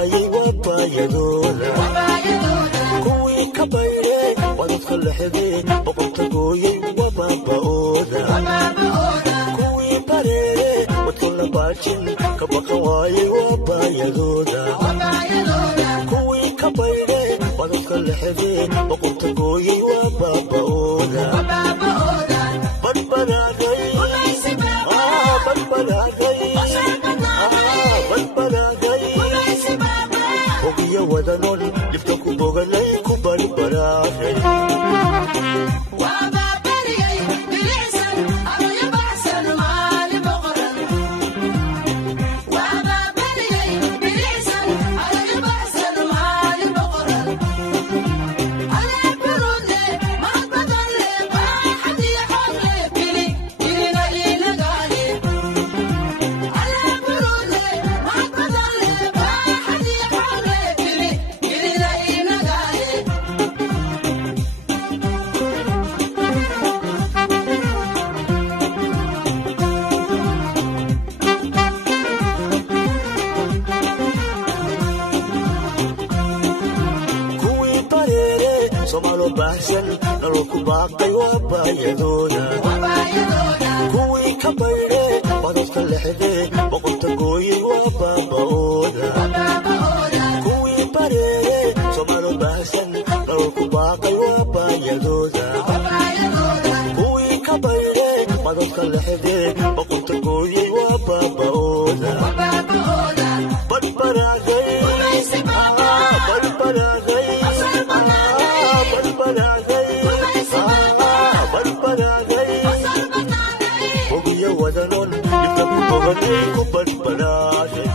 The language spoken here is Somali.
waayay wabayadooda kuwii ka baydhay wadadka lexday boqorka gooyay wabaaba'ooda kuwii bareeray wadka la baajin ka baqan waayay wabayadooda kuwii ka baydhay wadadka lexday boqorka gooyay wabaaba'ooda badbadaaday ogiya wadanon dhibta ku boganay ku barbaraahay nalku baaqay wabayadooda kuwii ka baydhay wadadka lexday boqorka gooyay wabaaba'ooda kuwii bareeray somaalo baahsan nalku baaqay wabayadooda kuwii ka baydhay wadadka lexday boqorka gooyay wabaaba'ooda badbadaaday ogiya wadanon dhibta ku boganay ku badbadaaday